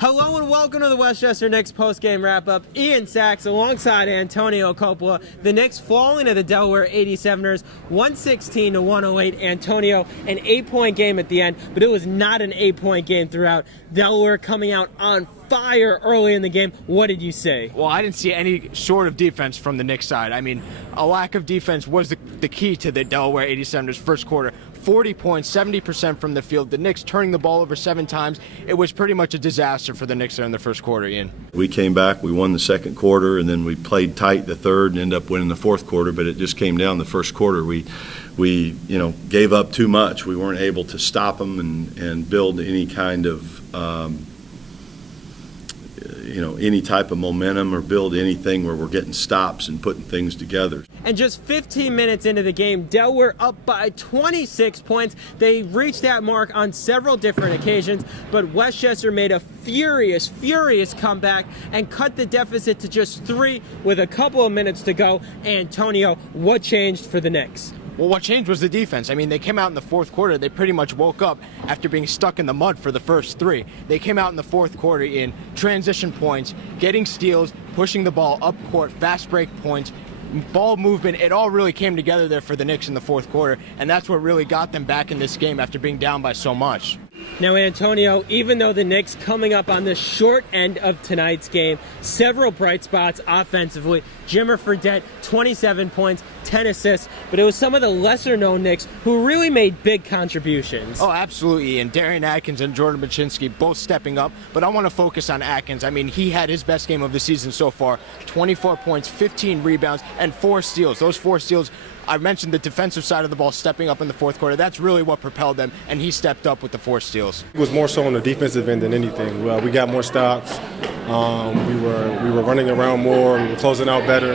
Hello and welcome to the Westchester Knicks postgame wrap-up. Ian Sacks alongside Antonio Coppola. The Knicks falling to the Delaware 87ers, 116-108. Antonio, an 8-point game at the end, but it was not an 8-point game throughout. Delaware coming out on fire early in the game. What did you say? Well, I didn't see any sort of defense from the Knicks side. I mean, a lack of defense was the key to the Delaware 87ers first quarter. 40 points, 70% from the field. The Knicks turning the ball over 7 times. It was pretty much a disaster for the Knicks there in the first quarter, Ian. We came back, we won the second quarter, and then we played tight the third and ended up winning the fourth quarter, but it just came down the first quarter. We gave up too much. We weren't able to stop them and build any kind of any type of momentum or build anything where we're getting stops and putting things together. And just 15 minutes into the game, Delaware up by 26 points. They reached that mark on several different occasions, but Weschester made a furious comeback and cut the deficit to just 3 with a couple of minutes to go. Antonio, what changed for the Knicks? Well, what changed was the defense. I mean, they came out in the fourth quarter. They pretty much woke up after being stuck in the mud for the first 3. They came out in the fourth quarter in transition points, getting steals, pushing the ball up court, fast break points, ball movement. It all really came together there for the Knicks in the fourth quarter, and that's what really got them back in this game after being down by so much. Now, Antonio, even though the Knicks coming up on the short end of tonight's game, several bright spots offensively. Jimmer Fredette, 27 points, 10 assists, but it was some of the lesser-known Knicks who really made big contributions. Oh, absolutely, and Darian Atkins and Jordan Baczynski both stepping up, but I want to focus on Atkins. I mean, he had his best game of the season so far, 24 points, 15 rebounds, and 4 steals. Those 4 steals, I mentioned the defensive side of the ball stepping up in the fourth quarter. That's really what propelled them, and he stepped up with the 4 steals. It was more so on the defensive end than anything. Well, we got more stops. We were running around more. We were closing out better.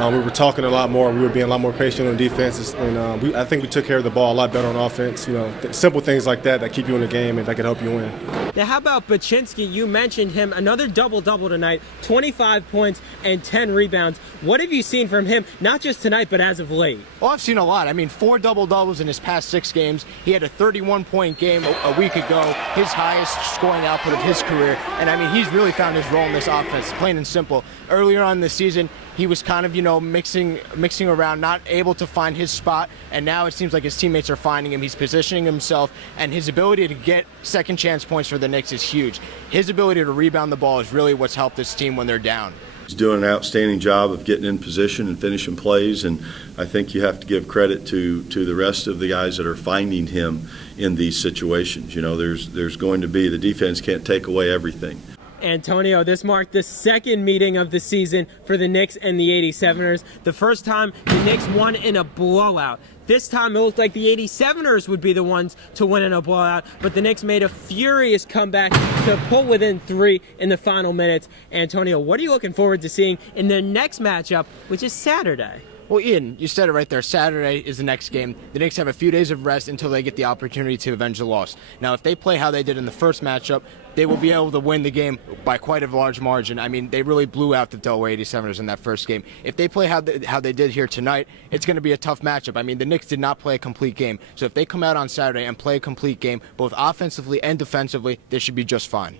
We were talking a lot more. We were being a lot more patient on defense, and I think we took care of the ball a lot better on offense. Simple things like that keep you in the game and that can help you win. Now, how about Baczynski? You mentioned him. Another double-double tonight, 25 points and 10 rebounds. What have you seen from him, not just tonight, but as of late? Well, I've seen a lot. I mean, 4 double-doubles in his past 6 games. He had a 31-point game a week ago, his highest scoring output of his career. And, I mean, he's really found his role in this offense, plain and simple. Earlier on this season, he was kind of, mixing around, not able to find his spot, and now it seems like his teammates are finding him. He's positioning himself, and his ability to get second chance points for the Knicks is huge. His ability to rebound the ball is really what's helped this team when they're down. He's doing an outstanding job of getting in position and finishing plays, and I think you have to give credit to the rest of the guys that are finding him in these situations. There's going to be, the defense can't take away everything. Antonio, this marked the second meeting of the season for the Knicks and the 87ers. The first time, the Knicks won in a blowout. This time, it looked like the 87ers would be the ones to win in a blowout, but the Knicks made a furious comeback to pull within 3 in the final minutes. Antonio, what are you looking forward to seeing in the next matchup, which is Saturday? Well, Ian, you said it right there. Saturday is the next game. The Knicks have a few days of rest until they get the opportunity to avenge the loss. Now, if they play how they did in the first matchup, they will be able to win the game by quite a large margin. I mean, they really blew out the Delaware 87ers in that first game. If they play how they did here tonight, it's going to be a tough matchup. I mean, the Knicks did not play a complete game. So if they come out on Saturday and play a complete game, both offensively and defensively, they should be just fine.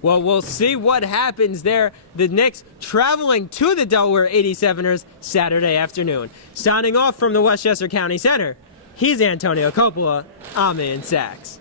Well, we'll see what happens there. The Knicks traveling to the Delaware 87ers Saturday afternoon. Signing off from the Westchester County Center, he's Antonio Coppola. I'm Ian Sacks.